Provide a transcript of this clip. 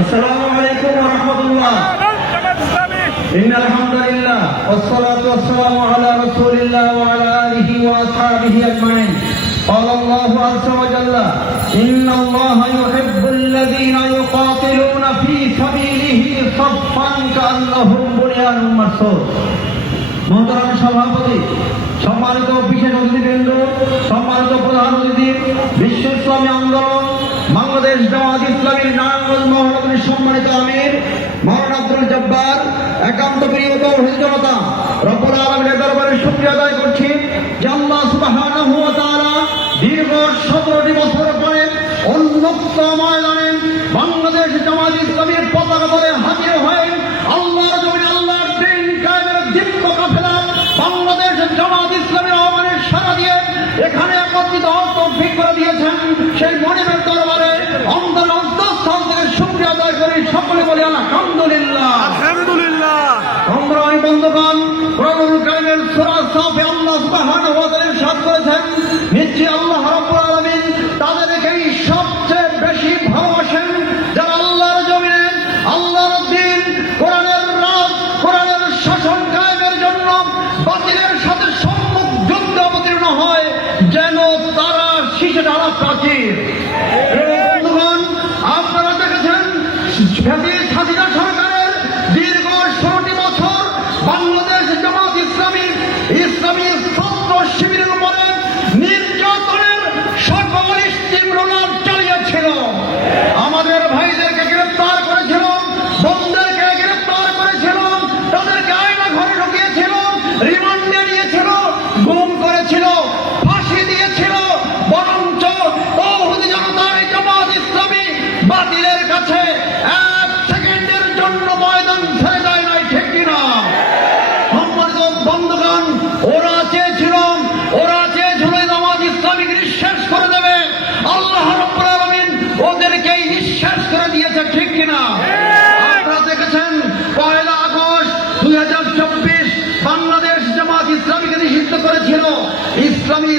আসসালামু আলাইকুম ওয়া রাহমাতুল্লাহ। ইন্নাল হামদুলিল্লাহ ওয়াসসালাতু ওয়াসসালামু আলা রাসূলিল্লাহ ওয়া আলা আলিহি ওয়া আসহাবিহি আজমাইন। قال الله عز وجل إن الله يحب الذين يقاتلون في سبيله صفا كأنهم بنيان مرصوص। মহতরম সভাপতি, সম্মানিত বিশেষ অতিথিবৃন্দ, সম্মানিত প্রধান অতিথি, বিশ্ব ইসলামী আন্দোলন বাংলাদেশ জামাত ইসলামীর নারায়ণগঞ্জ মহানগরীর সম্মানিত আমির মাওলানা আব্দুল জব্বার, একান্ত প্রিয় তৌহিদ জনতা, রব্বুল আলামিনের দরবারে শুকরিয়া আদায় করছি যে আল্লাহ সুবহানাহু ওয়া তাআলা দীর্ঘ 17টি বছর পরে উন্মুক্ত ময়দানে বাংলাদেশ জামাত ইসলামীর পতাকা ধরে হাজির হয়ে আল্লাহর জমিনে আল্লাহর দ্বীন কায়েমের দীপ্ত কাফেলা বাংলাদেশ জামাত ইসলামীর আহ্বানে সাড়া দিয়ে এখানে একত্রিত হওয়ার তৌফিক করে দিয়েছেন। সেই মনিবের দরবারে অন্তরের অন্তঃস্থল থেকে শুকরিয়া আদায় করি, সকলে বলি আলহামদুলিল্লাহ। আলহামদুলিল্লাহ। সংগ্রামী বন্ধুগণ, কোরআনুল কারীমের সূরা সাফে আল্লাহ সুবহানাহু ওয়া তাআলা ইরশাদ করেছেন, নিশ্চয়ই আল্লাহ রাব্বুল আলামিন তাদেরকেই সবচেয়ে বেশি ভালোবাসেন যারা আল্লাহর জমিনে আল্লাহর দ্বীন, কোরআনের রাজ, কোরআনের শাসন কায়েমের জন্য বাতিলের সাথে সম্মুখ যুদ্ধে অবতীর্ণ হয়, যেন তারা শীষে ঢালা প্রাচীর। বন্ধুগণ, আপনারা দেখেছেন হাসিনা সরকারের দীর্ঘ 16টি বছর বাংলাদেশ জামাত ইসলামী ছাত্র শিবিরের উপরে নির্যাতনের সকল স্টিম রোলার চালিয়েছিল। আমাদের ভাইদেরকে গ্রেফতার করেছিল, বোনদেরকে গ্রেফতার করেছিল, তাদেরকে আয়না ঘরে ঢুকিয়েছিল, রিমান্ডে নিয়েছিল, গুম করেছিল, ফাঁসি দিয়েছিল। বরঞ্চ তৌহিদ জনতার জামাত ইসলামী বাতিলের কাছে এক সেকেন্ডের জন্য ময়দান ছেড়ে যায় নাই, ঠিক কিনা? সম্মানিত বন্ধুগণ, ওরা চেয়েছিল জামাত ইসলামীকে নিঃশেষ করে দেবে। আল্লাহ রাব্বুল আলামিন ওদেরকেই নিঃশেষ করে দিয়েছে, ঠিক কিনা? আপনারা দেখেছেন 1 আগস্ট 2024 বাংলাদেশ জামাত ইসলামীকে নিষিদ্ধ করেছিল। ইসলামী